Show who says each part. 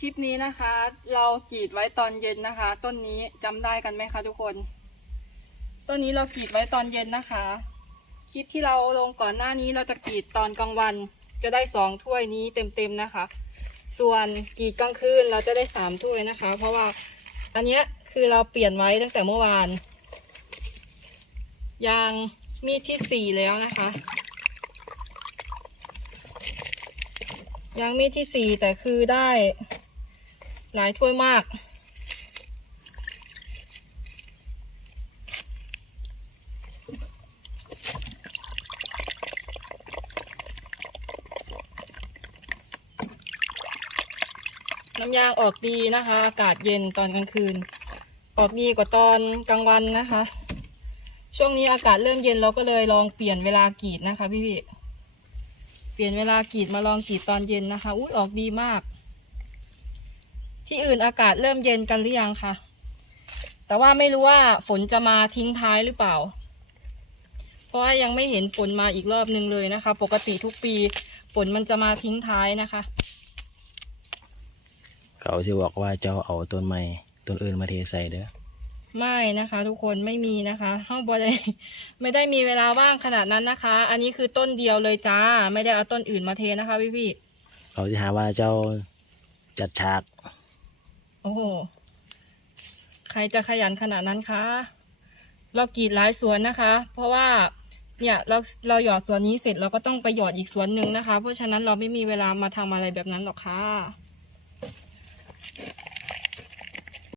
Speaker 1: คลิปนี้นะคะ เรากรีดไว้ตอนเย็นนะคะ ต้นนี้จำได้กันไหมคะทุกคน ต้นนี้เรากรีดไว้ตอนเย็นนะคะ คลิปที่เราลงก่อนหน้านี้เราจะกรีดตอนกลางวัน จะได้สองถ้วยนี้เต็มๆนะคะ ส่วนกรีดกลางคืนเราจะได้สามถ้วยนะคะ เพราะว่าอันเนี้ยคือเราเปลี่ยนไว้ตั้งแต่เมื่อวานยางมีดที่สี่แล้วนะคะยางมีดที่สี่แต่คือได้ หลายถ้วยมาก น้ำยางออกดีนะคะ อากาศเย็นตอนกลางคืน ออกดีกว่าตอนกลางวันนะคะ ช่วงนี้อากาศเริ่มเย็นเราก็เลยลองเปลี่ยนเวลากรีดนะคะพี่พี่เปลี่ยนเวลากรีดมาลองกรีดตอนเย็นนะคะ อุ้ยออกดีมาก ที่อื่นอากาศเริ่มเย็นกันหรือยังคะแต่ว่าไม่รู้ว่าฝนจะมาทิ้งท้ายหรือเปล่า เพราะว่ายังไม่เห็นฝนมาอีกรอบนึงเลยนะคะ ปกติทุกปีฝนมันจะมาทิ้งท้ายนะคะ
Speaker 2: เขาที่บอกว่าเจ้าเอาต้นไม้ต้นอื่นมาเทใส่เด้อ
Speaker 1: ไม่นะคะ ทุกคนไม่มีนะคะห้องบอได้ไม่ได้มีเวลาว่างขนาดนั้นนะคะ อันนี้คือต้นเดียวเลยจ้า ไม่ได้เอาต้นอื่นมาเทนะคะพี่พี่
Speaker 2: เขาจะหาว่าเจ้าจัดฉาก
Speaker 1: ๆ โอ้โห ใครจะขยันขนาดนั้นคะ เรากรีดหลายสวนนะคะ เพราะว่าเนี่ยเราเราหยอดสวนนี้เสร็จเราก็ต้องไปหยอดอีกสวนหนึ่งนะคะ เพราะฉะนั้นเราไม่มีเวลามาทำอะไรแบบนั้นหรอกค่ะ